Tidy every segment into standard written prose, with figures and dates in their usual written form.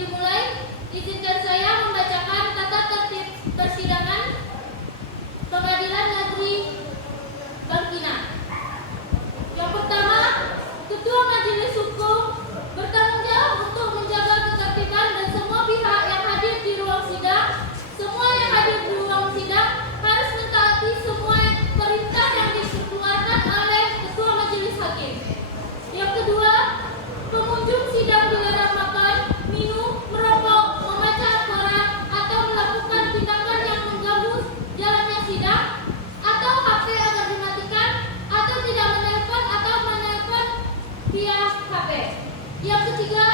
dimulai, izinkan saya membacakan tata tertib persidangan Pengadilan Negeri Bangkinang. Yang pertama, Ketua Majelis Hukum bertanggung jawab untuk menjaga ketertiban dan semua pihak yang hadir di ruang sidang. Semua yang hadir di ruang sidang harus mentaati semua perintah yang dikeluarkan oleh Ketua Majelis Hakim. Yang kedua, pengunjung sidang dilarang makan, minum, merokok, membaca Al-Quran, atau melakukan tindakan yang mengganggu jalannya sidang, atau HP agar dimatikan, atau tidak menelpon atau menelpon via HP. Yang ketiga,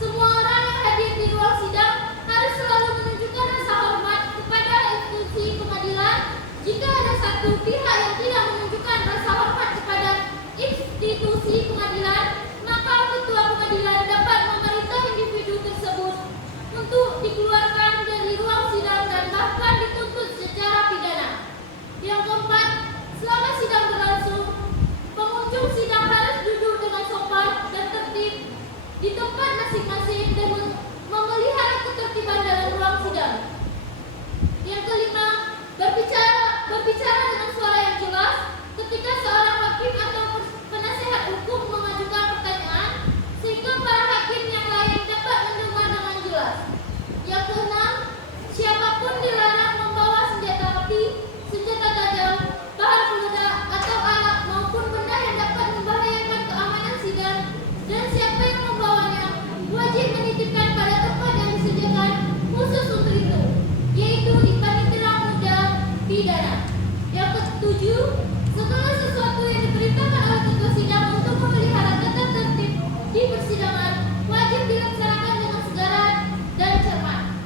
semua orang yang hadir di ruang sidang harus selalu menunjukkan rasa hormat kepada institusi pengadilan. Jika ada satu pihak yang tidak menunjukkan rasa hormat kepada institusi pengadilan, maka ketua pengadilan dapat memerintah individu tersebut untuk dikeluarkan dari ruang sidang dan bahkan dituntut secara pidana. Yang keempat, selama sidang berlangsung, pengunjung sidang harus duduk dengan sopan dan tertib di tempat masing-masing dan memelihara ketertiban dalam ruang sidang. Yang kelima, berbicara dengan suara yang jelas ketika seorang hakim atau penasehat hukum mengajukan pertanyaan sehingga para hakim yang lain dapat mendengar dengan jelas. Yang keenam, siapapun dilarang membawa senjata api, senjata tajam, bahan peledak atau alat maupun benda yang dapat membahayakan keamanan sidang, dan siapa yang membawanya wajib menitipkan pada tempat yang disediakan khusus untuk itu, yaitu di panitera muda pidana. Yang ketujuh, segala sesuatu yang diperintahkan oleh ketua sidang untuk memelihara tata tertib di persidangan wajib dilaksanakan dengan segera dan cermat.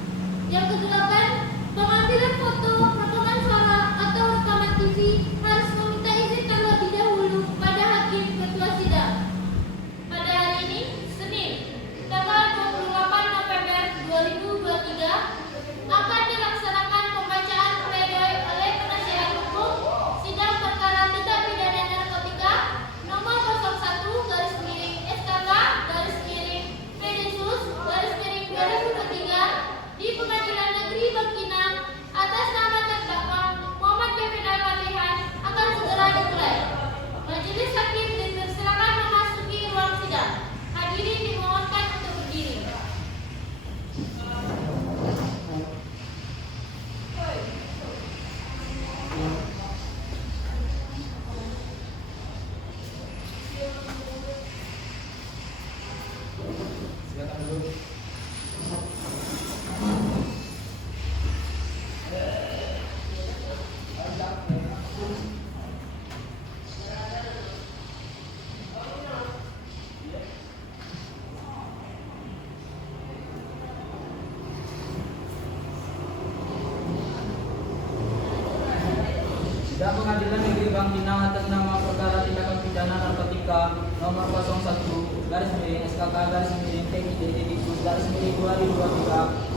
Yang kedelapan, pengambilan foto, rekaman suara atau rekaman TV harus meminta izin terlebih dahulu pada hakim ketua sidang. Pada hari ini, Senin, tanggal 28 November 2023, akan dilaksanakan pembacaan pledoi oleh penasihat hukum sidang perkara tindak pidana narkotika nomor 01/SKK/Pdsus/2023 di Pengadilan Negeri Bangkinang atas nama terdakwa Muhammad Kevin Al-Fatihan akan segera dimulai. Majelis hakim dipersilakan memasuki ruang sidang. Hadirin dimohonkan untuk berdiri. Silakan dulu. Sidang Pengadilan Negeri Bangkinang atas nama perkara tindakan pidana narkotika nomor 01/SKK/PDD-2023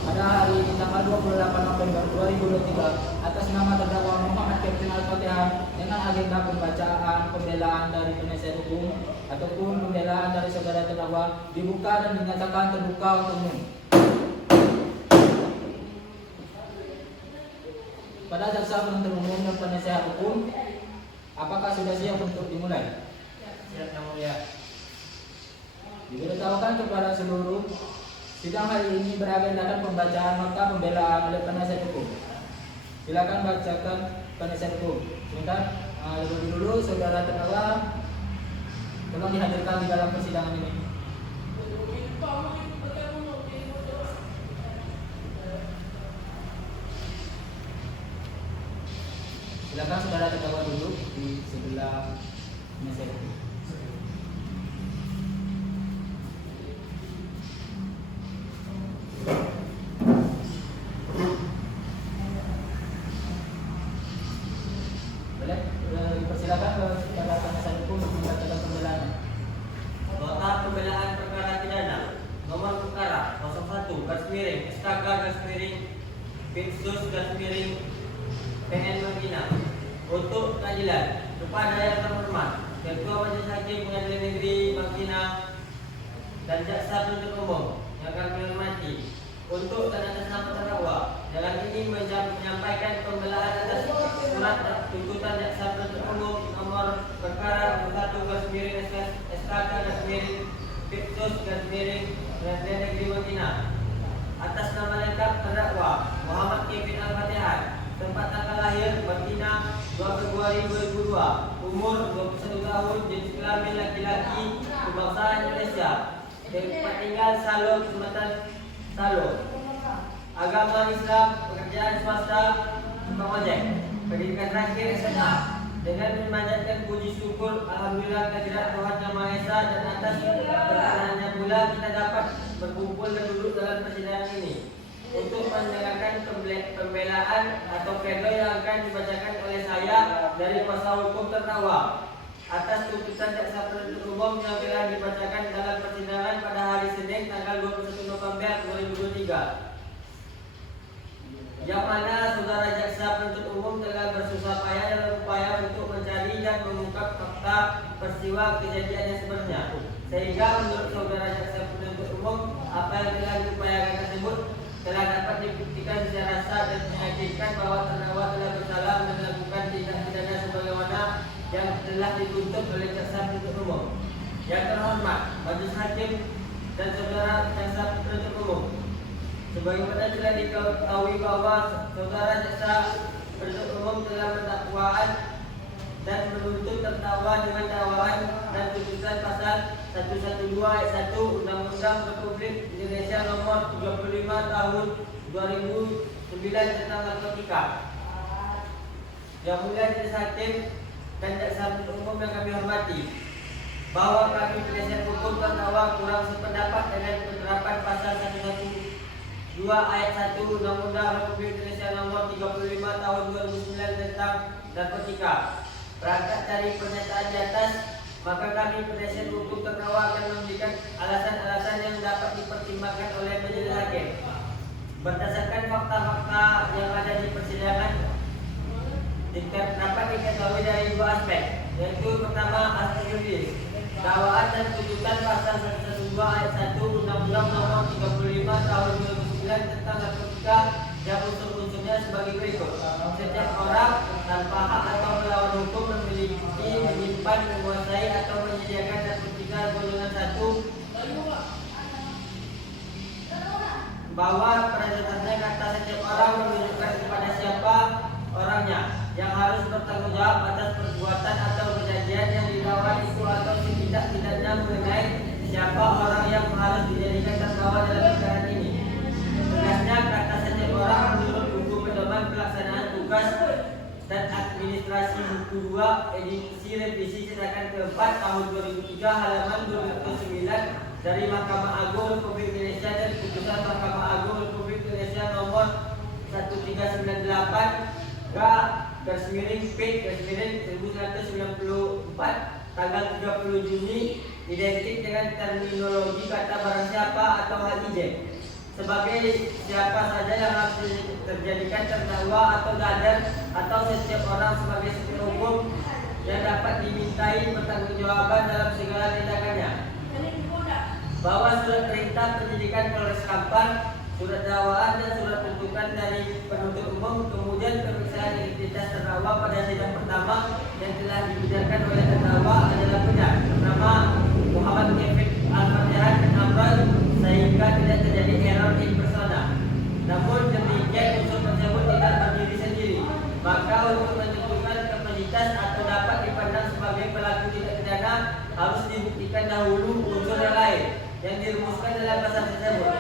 pada hari ini tanggal 28 November 2023 atas nama terdakwa Muhammad Kevin Al-Fatihan dengan agenda pembacaan pembelaan dari penasihat hukum ataupun pembelaan dari saudara terdakwa dibuka dan dinyatakan terbuka untuk umum. Pada jaksa penuntut umum dan penasihat hukum, apakah sudah siap untuk dimulai? Siap, Yang Mulia. Diberitahukan kepada seluruh, sidang hari ini beragendakan pembacaan nota pembelaan oleh penasihat hukum. Silakan bacakan penasihat hukum. Sebentar, dulu saudara terdakwa, tolong dihadirkan di dalam persidangan ini. Silakan saudara terdakwa duduk di sebelah penasihat hukum. Boleh dipersilakan kepada penasihat hukum untuk membacakan pembelaannya. Nota pembelaan perkara pidana nomor perkara 01/SKK/Pdsus/PN Bangkinang untuk keadilan kepada yang terhormat Ketua Majelis Hakim Pengadilan Negeri Bangkinang dan jaksa penuntut umum yang kami hormati, untuk dan atas nama terdakwa dalam ini menyampaikan pembelaan atas surat tuntutan jaksa penuntut umum nomor perkara 1/SKK/Pengadilan Negeri Bangkina atas nama lengkap terdakwa Muhammad Kevin Al-Fatihah, tempat tanggal lahir Bangkina 2 Februari 2002, umur 21 tahun, jenis kelamin laki-laki, kebangsaan Indonesia, tempat tinggal Salo, Kecamatan Salo, agama Islam, pekerjaan swasta, tukang ojek, pendidikan terakhir SMA. Dengan memanjatkan puji syukur alhamdulillah kehadirat Tuhan Yang Maha Esa dan atas perkenanannya pula kita dapat berkumpul dan duduk dalam persidangan ini untuk mendengarkan pembelaan atau pledoi yang akan dibacakan oleh saya dari kuasa hukum terdakwa atas tuntutan jaksa penuntut umum yang telah dibacakan dalam persidangan pada hari Senin tanggal 21 November 2023. Yang mana saudara jaksa penuntut umum telah bersusah payah dalam upaya untuk mencari dan mengungkap fakta peristiwa kejadian yang sebenarnya, sehingga menurut saudara jaksa penuntut umum apa yang telah diupayakan tersebut telah dapat dibuktikan secara sah dan meyakinkan bahwa terdakwa telah bersalah dan melakukan tindak pidana sebagaimana yang telah dituntut oleh jaksa penuntut umum. Yang terhormat majelis hakim dan saudara jaksa penuntut umum, sebagaimana telah diketahui bahwa saudara jaksa penuntut umum telah mendakwaan dan menuntut terdakwa dengan dakwaan dan tuntutan pasal 112 ayat 1 Undang-Undang Republik Indonesia Nomor 35 Tahun 2009 tentang narkotika. Yang mulia majelis hakim dan jaksa penuntut umum yang kami hormati, bahwa kami penasihat hukum terdakwa kurang sependapat dengan penerapan pasal 112 ayat 1 Undang-Undang Republik Indonesia Nomor 35 Tahun 2009 tentang narkotika. Berangkat dari pernyataan di atas, maka kami penasihat hukum terdakwa akan memberikan alasan-alasan yang dapat dipertimbangkan oleh majelis hakim. Berdasarkan fakta-fakta yang ada di persidangan, dapat diketahui dari dua aspek, yaitu pertama aspek juridis. Dakwaan dan tuntutan pasal 112 ayat 1 Undang-Undang Nomor 35 Tahun 2009 tentang narkotika yang unsur-unsurnya sebagai berikut. Setiap orang tanpa hak atau melawan hukum memiliki, menyimpan, menguasai atau menyediakan narkotika golongan 1, bahwa pada dasarnya kata setiap orang menunjukkan kepada siapa orangnya yang harus bertanggung jawab atas perbuatan atau kejadian yang dilawan itu atau setidak-tidaknya mengenai siapa orang yang harus dijadikan terdakwa dalam perkara ini. Tegasnya kata setiap orang menurut buku pedoman pelaksanaan tugas dan administrasi buku 2 edisi revisi cetakan keempat tahun 2003 halaman 209 dari Mahkamah Agung Republik Indonesia dan putusan Mahkamah Agung Republik Indonesia nomor 1398 P/1994 tanggal 30 Juni identik dengan terminologi kata barang siapa atau hal ijek sebagai siapa saja yang harus terjadikan terdakwa atau dadan atau setiap orang sebagai supir hukum yang dapat dimintai pertanggungjawaban dalam segala tindakannya. Bahwa surat perintah penyidikan Polres Kampar, surat dakwaan dan surat tuntutan dari penuntut umum, kemudian pemeriksaan identitas terdakwa pada sidang pertama yang telah dibicarakan oleh terdakwa adalah benar. Pertama, Muhammad Kevin Al-Fatihah dan Amran, sehingga tidak terjadi error in persona. Namun demikian unsur tersebut tidak berdiri sendiri. Maka untuk menentukan kapasitas atau dapat dipandang sebagai pelaku tindak pidana harus dibuktikan dahulu unsur yang lain yang dirumuskan dalam pasal tersebut.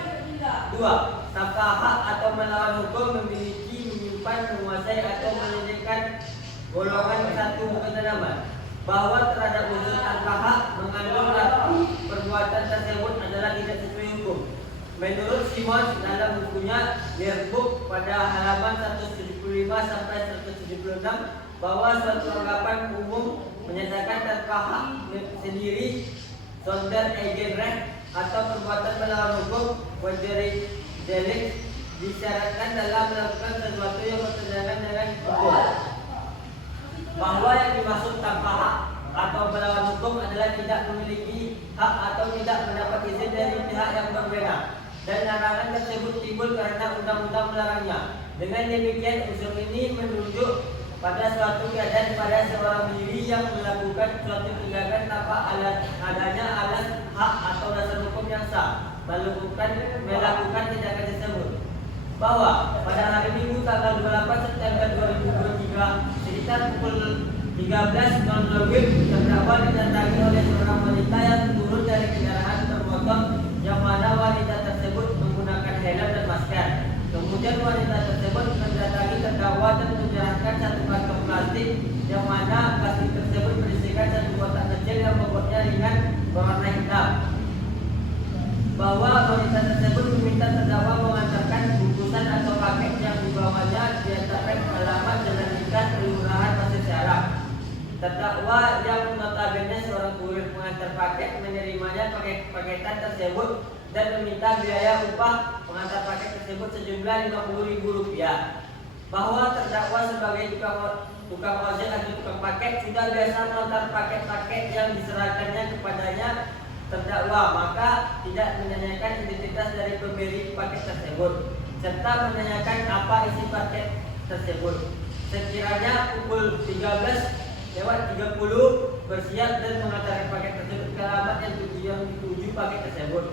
2. Tanpa hak atau melawan hukum memiliki, menyimpan, menguasai atau menyediakan golongan 1 bukan tanaman. Bahwa terhadap unsur tanpa hak mengandung arti perbuatan tersebut adalah tidak sesuai hukum. Menurut Simon dalam bukunya Yearbook pada halaman 175 sampai 176 bahwa suatu anggapan umum menyatakan tanpa hak sendiri sonder eigenrecht atau perbuatan melawan hukum wajari delik disyaratkan dalam melakukan sesuatu yang bertentangan dengan hukum. Bahwa yang dimaksud tanpa hak atau melawan hukum adalah tidak memiliki hak atau tidak mendapat izin dari pihak yang berbeda. dan larangan tersebut timbul karena undang-undang melarangnya. Dengan demikian unsur ini menunjuk pada suatu keadaan pada seorang diri yang melakukan suatu tindakan tanpa adanya alas hak atau dasar hukum yang sah melakukan tindakan tersebut. Bahwa pada hari Minggu tanggal 28 September 2023 sekitar pukul 13.00 WIB terdakwa didatangi oleh seorang wanita yang turun dari kendaraan bermotor yang mana wanita tersebut menggunakan helm dan masker. Kemudian wanita tersebut mendatangi terdakwa dan menyerahkan satu kantong plastik yang mana plastik tersebut berisikan satu kotak kecil yang bobotnya ringan berwarna hitam. Bahwa wanita tersebut meminta terdakwa mengantarkan bungkusan atau paket yang dibawanya diantarkan ke alamat Jalan Ikan Kelurahan Pasir Syaraf. Terdakwa yang notabene seorang kurir pengantar paket menerimanya paketan tersebut dan meminta biaya upah pengantar paket tersebut sejumlah Rp50.000. Bahwa terdakwa sebagai tukang ojek atau tukang paket sudah biasa mengantar paket-paket yang diserahkannya kepadanya terdakwa, maka tidak menanyakan identitas dari pemberi paket tersebut serta menanyakan apa isi paket tersebut. Sekiranya pukul 13:30 bersiap dan mengantarkan paket tersebut ke alamat yang dituju paket tersebut.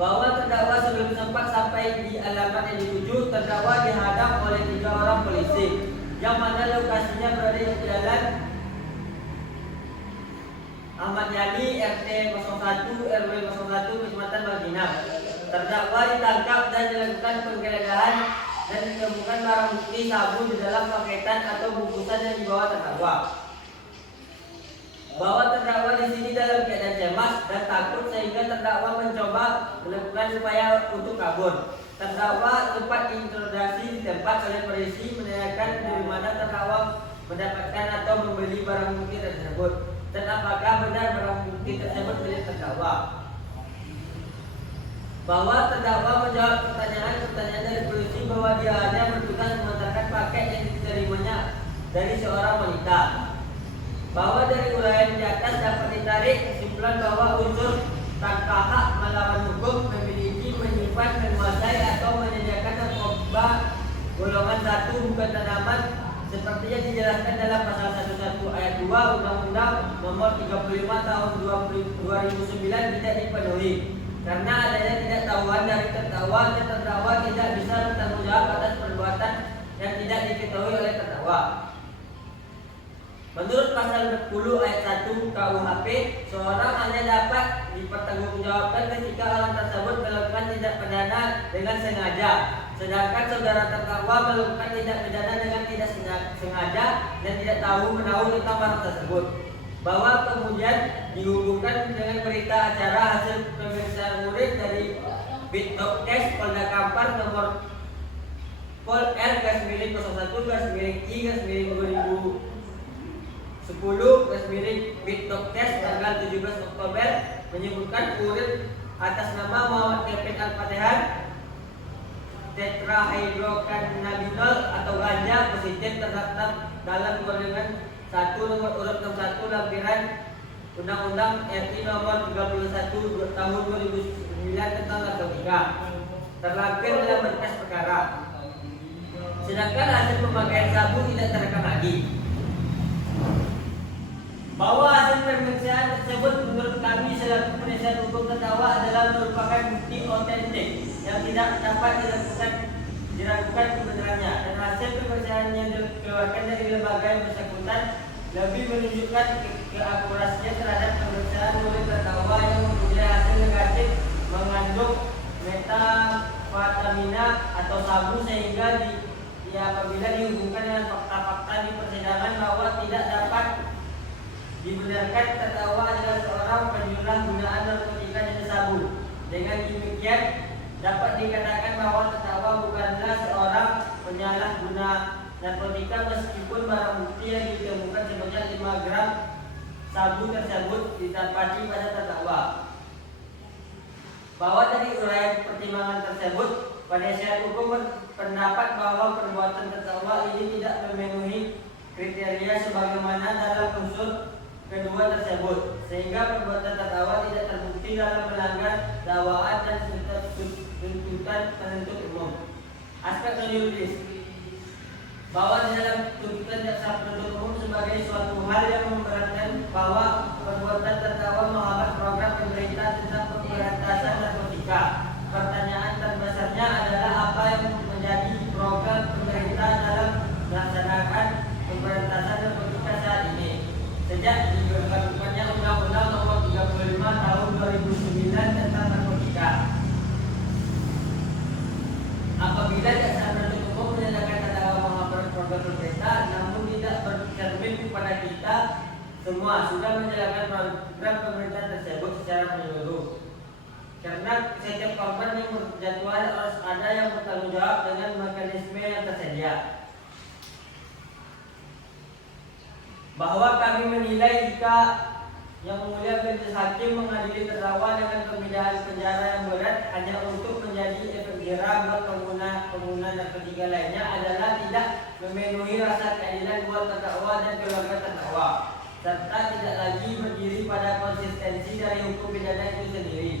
Bahwa terdakwa sebelum sempat sampai di alamat yang dituju, terdakwa dihadang oleh 3 orang polisi yang mana lokasinya berada di Jalan Ahmad Yani RT 01 RW 01 Kecamatan Marginal. Terdakwa ditangkap dan dilakukan penggeledahan dan ditemukan barang bukti sabu di dalam paketan atau bungkusan yang dibawa terdakwa. Bahwa terdakwa di sini dalam keadaan cemas dan takut sehingga terdakwa mencoba melakukan upaya untuk kabur. Terdakwa sempat diinterogasi di tempat oleh polisi menanyakan dari mana terdakwa mendapatkan atau membeli barang bukti tersebut dan apakah benar barang bukti tersebut milik terdakwa. Bahwa terdakwa menjawab pertanyaan dari polisi bahwa dia hanya bertugas mengantarkan paket yang diterimanya dari seorang wanita. Bahwa dari uraian di atas dapat ditarik kesimpulan bahwa unsur tanpa hak melawan hukum memiliki, menyimpan, menguasai atau menyediakan narkoba golongan 1 bukan tanaman seperti yang dijelaskan dalam pasal 111 ayat 2 Undang-Undang Nomor 35 Tahun 2009 tidak dipenuhi karena adanya tidak tahuan dari terdakwa dan terdakwa tidak bisa bertanggung jawab atas perbuatan yang tidak diketahui oleh terdakwa. Menurut pasal 10 ayat 1 KUHP, seorang hanya dapat dipertanggungjawabkan ketika orang tersebut melakukan tindak pidana dengan sengaja, sedangkan saudara terdakwa melakukan tindak pidana dengan tidak sengaja dan tidak tahu menahu tentang barang tersebut. Bahwa kemudian dihubungkan dengan berita acara hasil pemeriksaan murid dari Bitdokes Polda Kampar nomor Pol R-01-I-2010 Bitdokes tanggal 17 Oktober menyebutkan kurir atas nama Muhammad Kevin Al-Fatihah tetrahydrocannabinol atau ganja positif terdapat dalam golongan 1 nomor urut 61 lampiran Undang-Undang RI nomor 31 tahun 2009 tentang narkotika terlampir dalam berkas perkara. Sedangkan hasil pemakaian sabu tidak terekam lagi. Bahwa hasil pemeriksaan tersebut menurut kami selaku penasihat hukum terdakwa adalah merupakan bukti otentik yang tidak dapat diragukan kebenarannya, dan hasil pemeriksaan yang dikeluarkan dari lembaga yang bersangkutan lebih menunjukkan keakurasian terhadap pemeriksaan oleh terdakwa yang mempunyai hasil negatif mengandung metafetamina atau sabu sehingga apabila dihubungkan dengan fakta-fakta di persidangan bahwa tidak dapat dibenarkan terdakwa adalah seorang penyalahgunaan narkotika jenis sabu. Dengan demikian dapat dikatakan bahwa terdakwa bukanlah seorang penyalahguna narkotika meskipun barang bukti yang ditemukan sebanyak 5 gram sabu tersebut didapati pada terdakwa. Bahwa dari uraian pertimbangan tersebut, penasihat hukum berpendapat bahwa perbuatan terdakwa ini tidak memenuhi kriteria sebagaimana dalam unsur kedua tersebut, sehingga perbuatan terdakwa tidak terbukti dalam melanggar dakwaan dan tuntutan penuntut umum. Aspek non-yuridis, bahwa di dalam tuntutan jaksa penuntut umum sebagai suatu hal yang memberatkan bahwa perbuatan terdakwa menghambat program pemerintah tentang pemberantasan narkotika. Pertanyaan terbesarnya adalah apa yang menjadi program pemerintah dalam melaksanakan pemberantasan narkotika saat ini. Sejak diberlakukannya Undang-Undang Nomor 35 Tahun 2009 tentang narkotika. Apabila jaksa penuntut umum menyatakan terdakwa menghambat program pemerintah, namun tidak bercermin kepada kita semua sudah menjalankan program pemerintah tersebut secara menyeluruh. Karena setiap korban yang berjatuhan harus ada yang bertanggung jawab dengan mekanisme yang tersedia. Bahwa kami menilai jika Yang Mulia Majelis Hakim mengadili terdakwa dengan pembedaan penjara yang berat hanya untuk menjadi efek jera buat pengguna narkotika lainnya adalah tidak memenuhi rasa keadilan buat terdakwa dan keluarga terdakwa, serta tidak lagi berdiri pada konsistensi dari hukum pidana itu sendiri.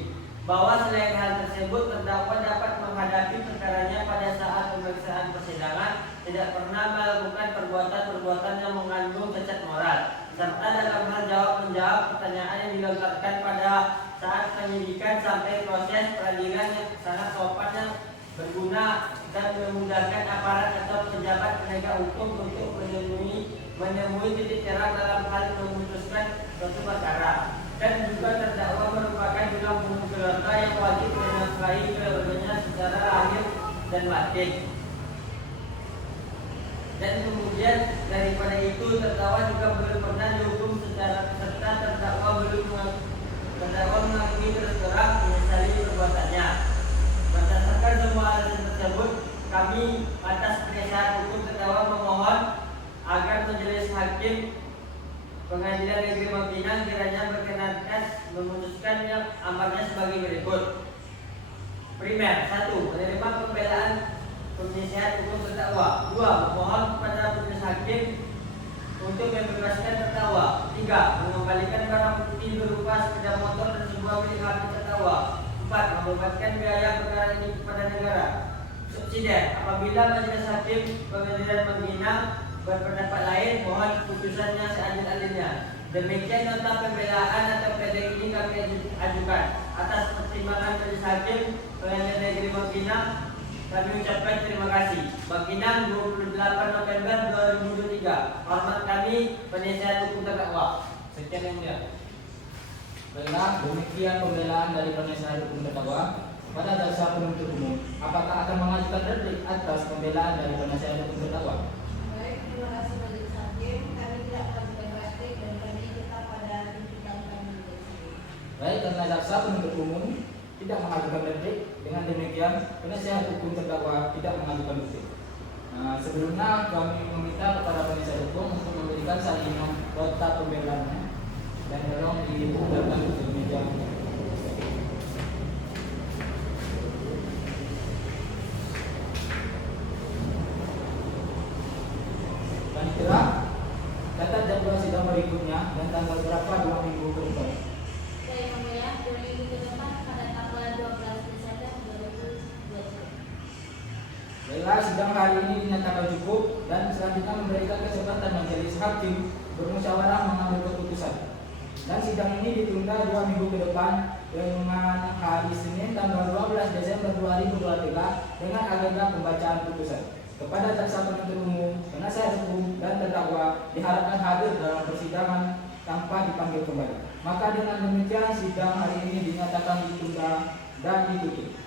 Bahwa selain hal tersebut, terdakwa dapat menghadapi perkaranya pada saat pemeriksaan persidangan tidak pernah melakukan perbuatan-perbuatan yang mengandung cacat moral, serta dalam hal jawab-menjawab pertanyaan yang dilontarkan pada saat penyidikan sampai proses peradilan yang sangat sopan yang berguna dan memudahkan aparat atau pejabat penegak hukum untuk menemui titik terang dalam hal memutuskan suatu perkara. Dan juga terdakwa merupakan tulang punggung keluarga yang wajib menafkahi keluarganya secara lahir dan batin. Dan kemudian daripada itu terdakwa juga belum pernah dihukum secara serta terdakwa mengakui terus terang menyesali perbuatannya. Berdasarkan semua alasan tersebut, kami atas penasihat hukum terdakwa memohon agar Majelis Hakim Pengadilan Negeri Mampinang kiranya berkenan memutuskan yang amarnya sebagai berikut. Primer, 1. Menerima pembelaan penasihat hukum terdakwa. 2. Memohon kepada Majelis Hakim untuk membebaskan terdakwa. 3. Mengembalikan barang bukti berupa sepeda motor dan sebuah milik HP terdakwa. 4. Membebankan biaya perkara ini kepada negara. Subsidiar, apabila Majelis Hakim Pengadilan Mampinang berpendapat lain, mohon putusannya seadil-adilnya. Demikian nota pembelaan atau pledoi ini kami ajukan. Atas pertimbangan Majelis Hakim Pengadilan Negeri Mampinang, kami ucapkan terima kasih. Mampinang, 28 November 2023. Hormat kami, penasihat hukum terdakwa. Sekian yang mulia. Baiklah, demikian pembelaan dari penasihat hukum terdakwa. Pada jaksa penuntut umum, apakah akan mengajukan replik atas pembelaan dari penasihat hukum terdakwa? Terima kasih Majelis Hakim. Kami tidak melakukan replik dan kami tetap pada tuntutan kami. Baik, karena jaksa penuntut umum tidak mengajukan replik, dengan demikian penasihat hukum terdakwa tidak mengajukan replik. Sebelumnya kami meminta kepada penasihat hukum untuk memberikan salinan nota pembelaannya dan tolong diundangkan ke meja. Kira catat jadwal sidang berikutnya dan tanggal berapa 2 minggu ke depan. Saya Mulia, 2 minggu ke depan pada tanggal 12 Desember 2020. Baiklah, sidang hari ini dinyatakan cukup dan selanjutnya memberikan kesempatan Majelis Hakim bermusyawarah mengambil keputusan. Dan sidang ini ditunda 2 minggu ke depan dengan hari Senin tanggal 12 Desember 2023 dengan agenda pembacaan putusan. Kepada jaksa penuntut umum, penasihat hukum, dan terdakwa diharapkan hadir dalam persidangan tanpa dipanggil kembali. Maka dengan demikian sidang hari ini dinyatakan ditunda dan ditutup.